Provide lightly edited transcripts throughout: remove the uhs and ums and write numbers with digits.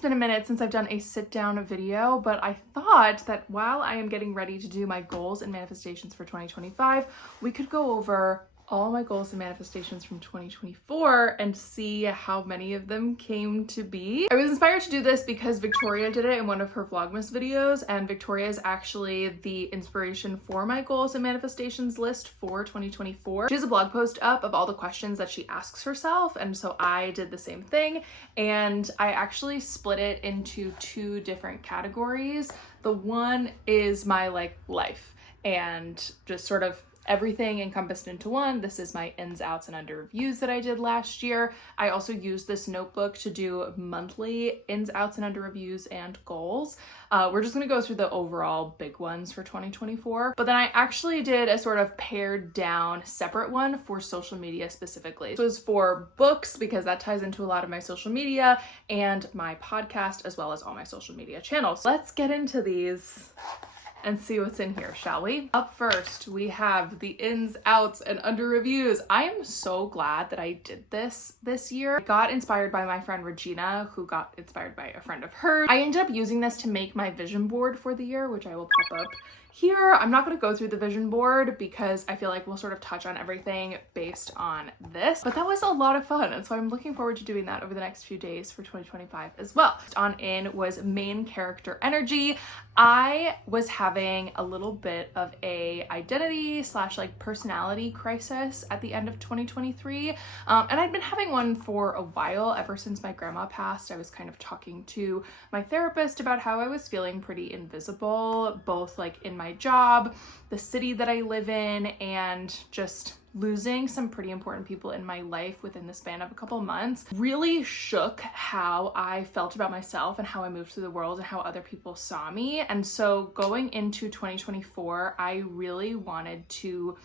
It's been a minute since I've done a sit down video, but I thought that while I am getting ready to do my goals and manifestations for 2025, we could go over all my goals and manifestations from 2024 and see how many of them came to be. I was inspired to do this because Victoria did it in one of her Vlogmas videos, and Victoria is actually the inspiration for my goals and manifestations list for 2024. She has a blog post up of all the questions that she asks herself, and so I did the same thing, and I actually split it into two different categories. The one is my life and just sort of everything encompassed into one. This is my ins, outs, and under reviews that I did last year. I also used this notebook to do monthly ins, outs, and under reviews and goals. We're just gonna go through the overall big ones for 2024. But then I actually did a sort of pared down separate one for social media specifically. This was for books because that ties into a lot of my social media and my podcast, as well as all my social media channels. Let's get into these and see what's in here, shall we? Up first, we have the ins, outs, and under reviews. I am so glad that I did this year. I got inspired by my friend Regina, who got inspired by a friend of hers. I ended up using this to make my vision board for the year, which I will pop up here. I'm not going to go through the vision board because I feel like we'll sort of touch on everything based on this, but that was a lot of fun, and so I'm looking forward to doing that over the next few days for 2025 as well. On in was main character energy. I was having a little bit of a identity / personality crisis at the end of 2023, and I'd been having one for a while. Ever since my grandma passed, I was kind of talking to my therapist about how I was feeling pretty invisible, both in my job, the city that I live in, and just losing some pretty important people in my life within the span of a couple months really shook how I felt about myself and how I moved through the world and how other people saw me. And so going into 2024, I really wanted to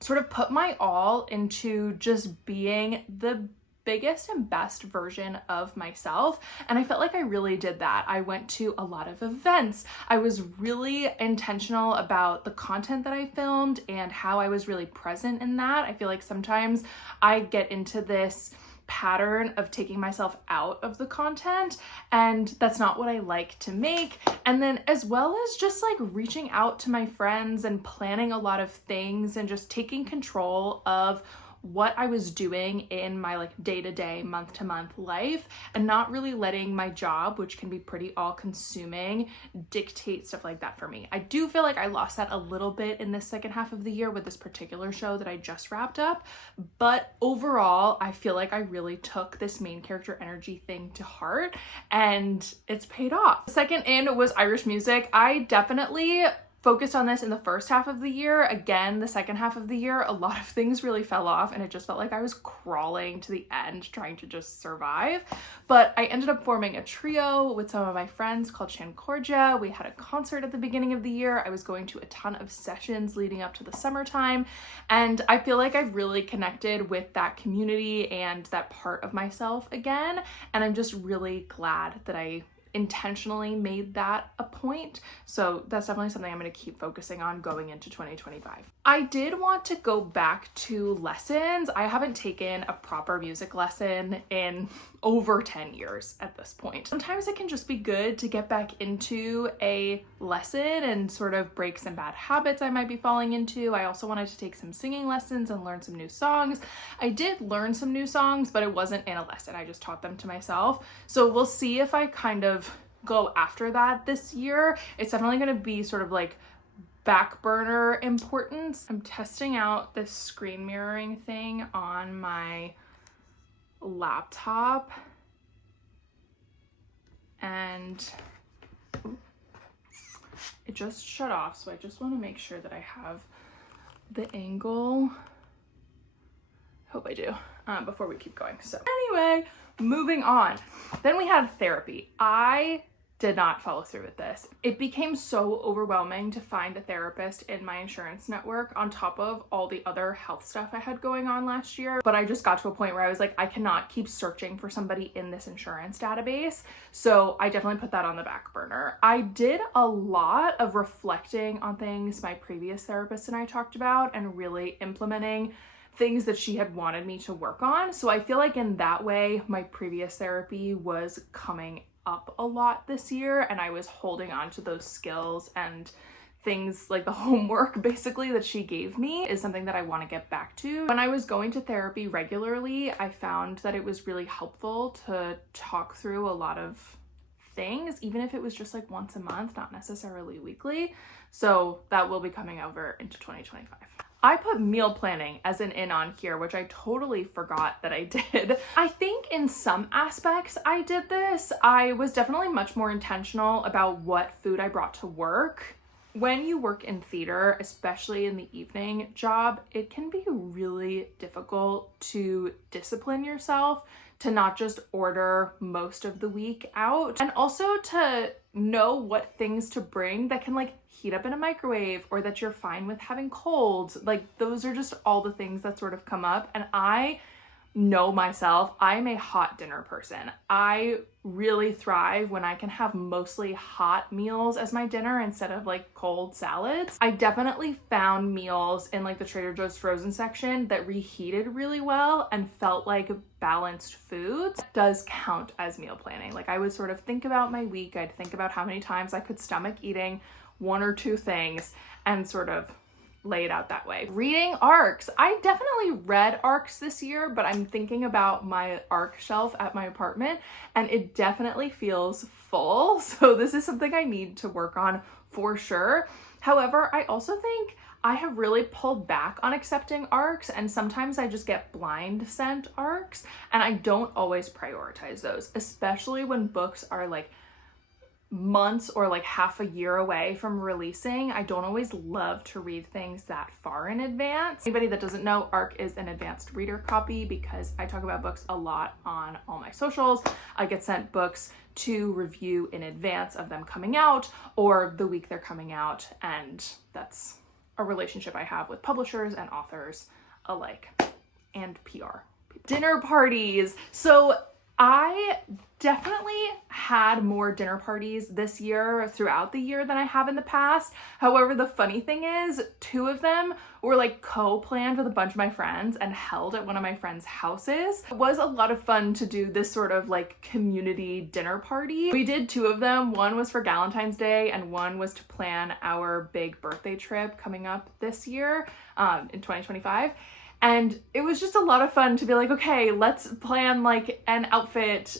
sort of put my all into just being the biggest and best version of myself, and I felt like I really did that. I went to a lot of events. I was really intentional about the content that I filmed and how I was really present in that. I feel like sometimes I get into this pattern of taking myself out of the content, and that's not what I like to make. And then as well as just reaching out to my friends and planning a lot of things and just taking control of what I was doing in my day-to-day, month-to-month life, and not really letting my job, which can be pretty all-consuming, dictate stuff like that for me. I do feel like I lost that a little bit in this second half of the year with this particular show that I just wrapped up, but overall, I feel like I really took this main character energy thing to heart, and it's paid off. The second in was Irish music. I definitely focused on this in the first half of the year. Again, the second half of the year, a lot of things really fell off, and it just felt like I was crawling to the end trying to just survive. But I ended up forming a trio with some of my friends called Shankorja. We had a concert at the beginning of the year. I was going to a ton of sessions leading up to the summertime, and I feel like I've really connected with that community and that part of myself again, and I'm just really glad that I intentionally made that a point. So that's definitely something I'm going to keep focusing on going into 2025. I did want to go back to lessons. I haven't taken a proper music lesson in over 10 years at this point. Sometimes it can just be good to get back into a lesson and sort of break some bad habits I might be falling into. I also wanted to take some singing lessons and learn some new songs. I did learn some new songs, but it wasn't in a lesson. I just taught them to myself. So we'll see if I kind of go after that this year. It's definitely going to be sort of back burner importance. I'm testing out this screen mirroring thing on my laptop, and it just shut off, so I just want to make sure that I have the angle. Hope I do, before we keep going. So anyway, moving on. Then we had therapy. I did not follow through with this. It became so overwhelming to find a therapist in my insurance network on top of all the other health stuff I had going on last year. But I just got to a point where I was like, I cannot keep searching for somebody in this insurance database. So I definitely put that on the back burner. I did a lot of reflecting on things my previous therapist and I talked about and really implementing things that she had wanted me to work on. So I feel like in that way, my previous therapy was coming up a lot this year, and I was holding on to those skills and things like the homework basically that she gave me is something that I want to get back to. When I was going to therapy regularly, I found that it was really helpful to talk through a lot of things, even if it was just like once a month, not necessarily weekly. So that will be coming over into 2025. I put meal planning as an in on here, which I totally forgot that I did. I think in some aspects I did this. I was definitely much more intentional about what food I brought to work. When you work in theater, especially in the evening job, it can be really difficult to discipline yourself to not just order most of the week out, and also to know what things to bring that can like heat up in a microwave or that you're fine with having cold. Like those are just all the things that sort of come up. And I know myself, I'm a hot dinner person. I really thrive when I can have mostly hot meals as my dinner instead of like cold salads. I definitely found meals in like the Trader Joe's frozen section that reheated really well and felt like balanced foods. It does count as meal planning. Like I would sort of think about my week, I'd think about how many times I could stomach eating one or two things and sort of lay it out that way. Reading ARCs. I definitely read ARCs this year, but I'm thinking about my ARC shelf at my apartment and it definitely feels full. So this is something I need to work on for sure. However, I also think I have really pulled back on accepting ARCs, and sometimes I just get blind sent ARCs and I don't always prioritize those, especially when books are like months or like half a year away from releasing. I don't always love to read things that far in advance. Anybody that doesn't know, ARC is an advanced reader copy because I talk about books a lot on all my socials. I get sent books to review in advance of them coming out or the week they're coming out, and that's a relationship I have with publishers and authors alike, and PR. Dinner parties. So I definitely had more dinner parties this year throughout the year than I have in the past. However, the funny thing is 2 of them were like co-planned with a bunch of my friends and held at one of my friends' houses. It was a lot of fun to do this sort of like community dinner party. We did 2 of them. One was for Valentine's Day and one was to plan our big birthday trip coming up this year in 2025. And it was just a lot of fun to be like, okay, let's plan like an outfit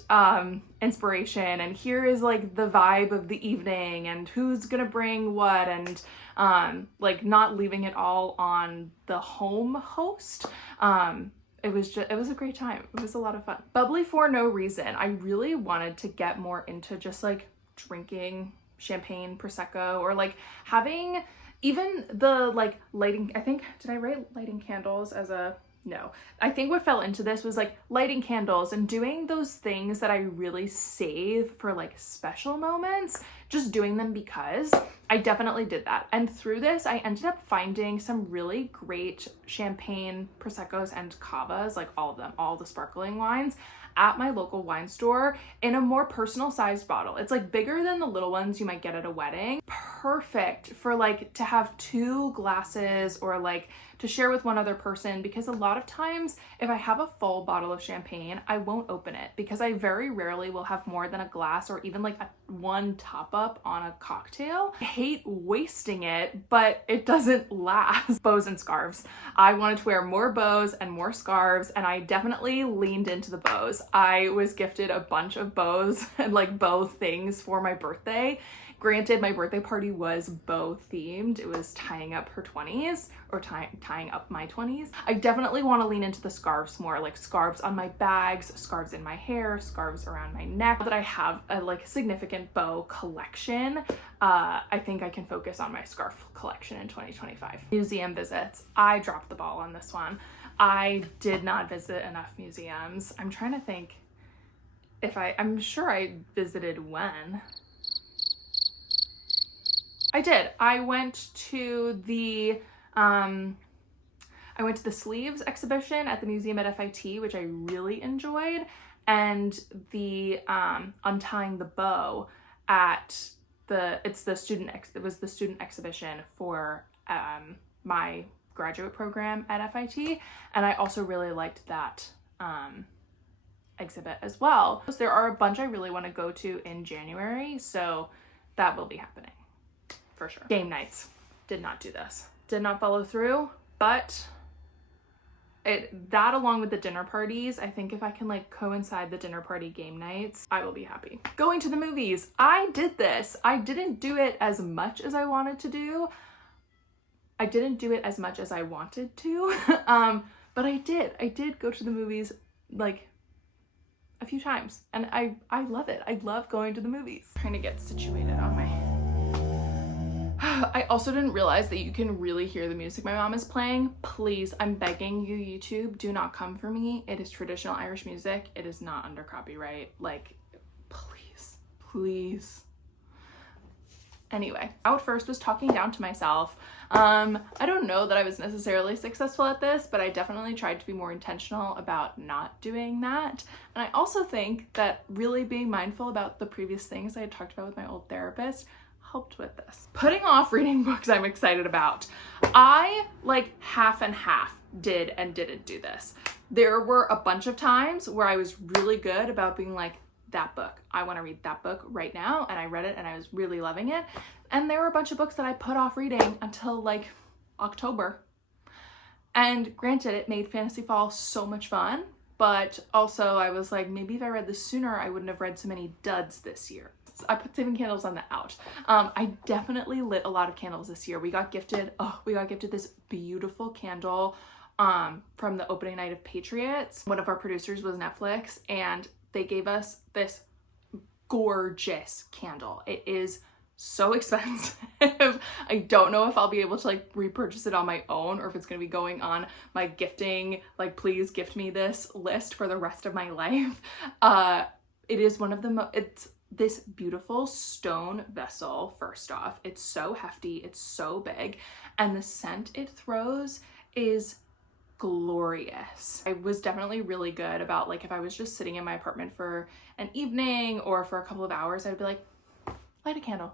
inspiration, and here is like the vibe of the evening and who's gonna bring what, and like not leaving it all on the home host. It was a great time. It was a lot of fun. Bubbly for no reason. I really wanted to get more into just like drinking champagne, Prosecco, or like having even the like lighting. I think, did I write lighting candles as a, no. I think what fell into this was like lighting candles and doing those things that I really save for like special moments, just doing them because I definitely did that. And through this, I ended up finding some really great champagne, Proseccos, and Cavas, like all of them, all the sparkling wines, at my local wine store in a more personal sized bottle. It's like bigger than the little ones you might get at a wedding. Perfect for like to have 2 glasses or like to share with one other person, because a lot of times if I have a full bottle of champagne, I won't open it because I very rarely will have more than a glass or even like one top up on a cocktail. I hate wasting it, but it doesn't last. Bows and scarves. I wanted to wear more bows and more scarves, and I definitely leaned into the bows. I was gifted a bunch of bows and like bow things for my birthday. Granted, my birthday party was bow themed. It was tying up her 20s, or tying up my 20s. I definitely want to lean into the scarves more, like scarves on my bags, scarves in my hair, scarves around my neck. Now that I have a like significant bow collection, I think I can focus on my scarf collection in 2025. Museum visits. I dropped the ball on this one. I did not visit enough museums. I'm trying to think if I'm sure I visited when. I did. I went to the sleeves exhibition at the museum at FIT, which I really enjoyed, and the untying the bow at it was the student exhibition for my graduate program at FIT, and I also really liked that exhibit as well. There are a bunch I really want to go to in January, so that will be happening for sure. Game nights. Did not do this. Did not follow through, but that along with the dinner parties, I think if I can like coincide the dinner party game nights, I will be happy. Going to the movies. I did this. I didn't do it as much as I wanted to do. I didn't do it as much as I wanted to, but I did go to the movies like a few times, and I love it. I love going to the movies. Trying to get situated on my I also didn't realize that you can really hear the music my mom is playing. Please, I'm begging you, YouTube, do not come for me. It is traditional Irish music. It is not under copyright. Like, please, please. Anyway, out first was talking down to myself. I don't know that I was necessarily successful at this, but I definitely tried to be more intentional about not doing that. And I also think that really being mindful about the previous things I had talked about with my old therapist helped with this. Putting off reading books I'm excited about. I like half and half did and didn't do this. There were a bunch of times where I was really good about being like, that book, I want to read that book right now, and I read it and I was really loving it. And there were a bunch of books that I put off reading until like October. And granted, it made Fantasy Fall so much fun, but also I was like, maybe if I read this sooner, I wouldn't have read so many duds this year. I put saving candles on the out. I definitely lit a lot of candles this year. We got gifted this beautiful candle from the opening night of Patriots. One of our producers was Netflix, and they gave us this gorgeous candle. It is so expensive. I don't know if I'll be able to like repurchase it on my own, or if it's going to be going on my gifting, like please gift me this list for the rest of my life. It is one of the it's this beautiful stone vessel. First off, it's so hefty, it's so big, and the scent it throws is glorious. I was definitely really good about like if I was just sitting in my apartment for an evening or for a couple of hours, I'd be like, light a candle,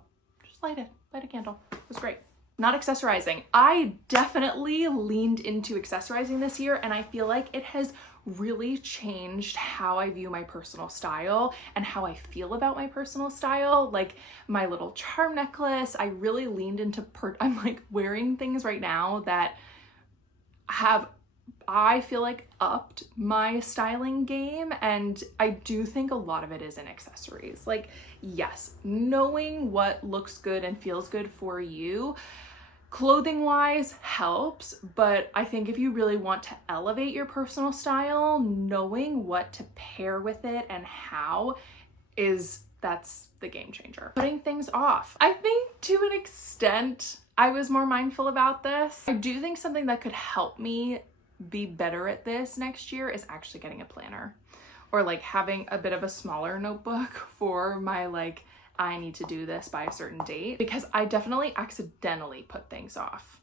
just light a candle. It was great. Not accessorizing. I definitely leaned into accessorizing this year, and I feel like it has really changed how I view my personal style and how I feel about my personal style. Like my little charm necklace, I really leaned into I'm like wearing things right now that have, I feel like, upped my styling game, and I do think a lot of it is in accessories. Like, yes, knowing what looks good and feels good for you clothing wise helps, but I think if you really want to elevate your personal style, knowing what to pair with it and how that's the game changer. Putting things off. I think to an extent I was more mindful about this. I do think something that could help me be better at this next year is actually getting a planner, or like having a bit of a smaller notebook for my like, I need to do this by a certain date, because I definitely accidentally put things off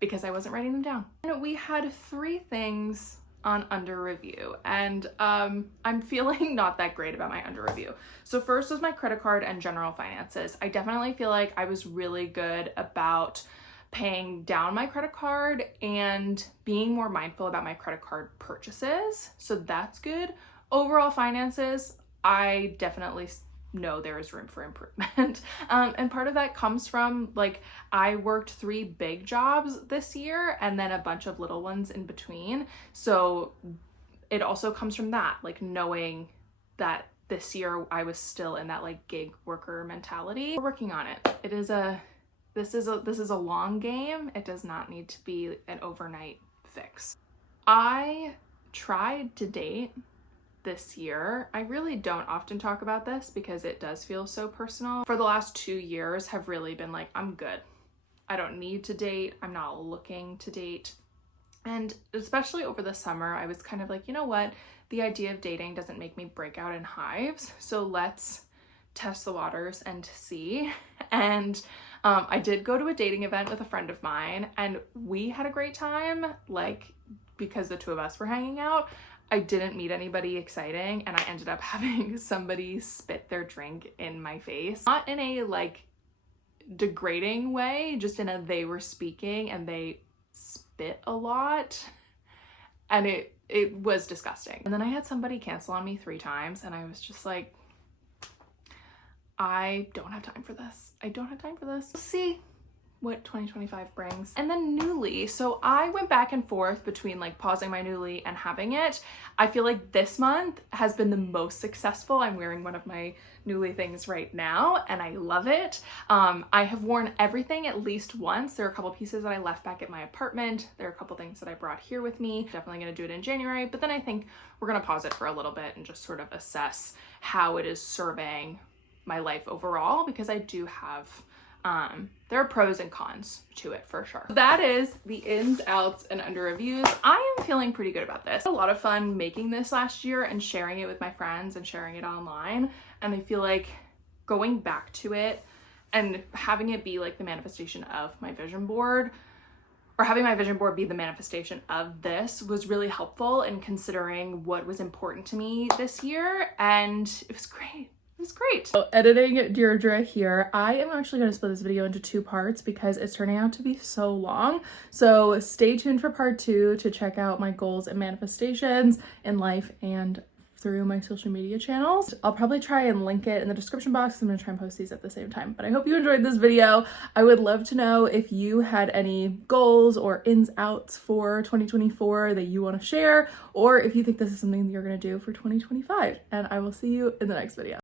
because I wasn't writing them down. And we had 3 things on under review, and I'm feeling not that great about my under review. So first was my credit card and general finances. I definitely feel like I was really good about paying down my credit card and being more mindful about my credit card purchases. So that's good. Overall finances, I definitely know there is room for improvement. And part of that comes from like, I worked 3 big jobs this year and then a bunch of little ones in between. So it also comes from that, like knowing that this year I was still in that like gig worker mentality. We're working on it. This is a long game. It does not need to be an overnight fix. I tried to date this year. I really don't often talk about this because it does feel so personal. For the last 2 years have really been like, I'm good. I don't need to date. I'm not looking to date. And especially over the summer, I was kind of like, you know what? The idea of dating doesn't make me break out in hives. So let's test the waters and see. And I did go to a dating event with a friend of mine, and we had a great time, like, because the 2 of us were hanging out. I didn't meet anybody exciting, and I ended up having somebody spit their drink in my face. Not in a like degrading way, just in a they were speaking and they spit a lot. and it was disgusting. And then I had somebody cancel on me 3 times, and I was just like, I don't have time for this. I don't have time for this. We'll see what 2025 brings. And then Nuuly. So I went back and forth between like pausing my Nuuly and having it. I feel like this month has been the most successful. I'm wearing one of my Nuuly things right now and I love it. I have worn everything at least once. There are a couple pieces that I left back at my apartment. There are a couple things that I brought here with me. Definitely gonna do it in January, but then I think we're gonna pause it for a little bit and just sort of assess how it is serving my life overall, because I do have there are pros and cons to it for sure. That is the ins, outs, and under reviews. I am feeling pretty good about this. I had a lot of fun making this last year and sharing it with my friends and sharing it online. And I feel like going back to it and having it be like the manifestation of my vision board, or having my vision board be the manifestation of this, was really helpful in considering what was important to me this year. And it was great. It was great. So editing Deirdre here, I am actually going to split this video into 2 parts because it's turning out to be so long. So stay tuned for part 2 to check out my goals and manifestations in life and through my social media channels. I'll probably try and link it in the description box. I'm gonna try and post these at the same time, but I hope you enjoyed this video. I would love to know if you had any goals or ins outs for 2024 that you want to share, or if you think this is something that you're gonna do for 2025. And I will see you in the next video.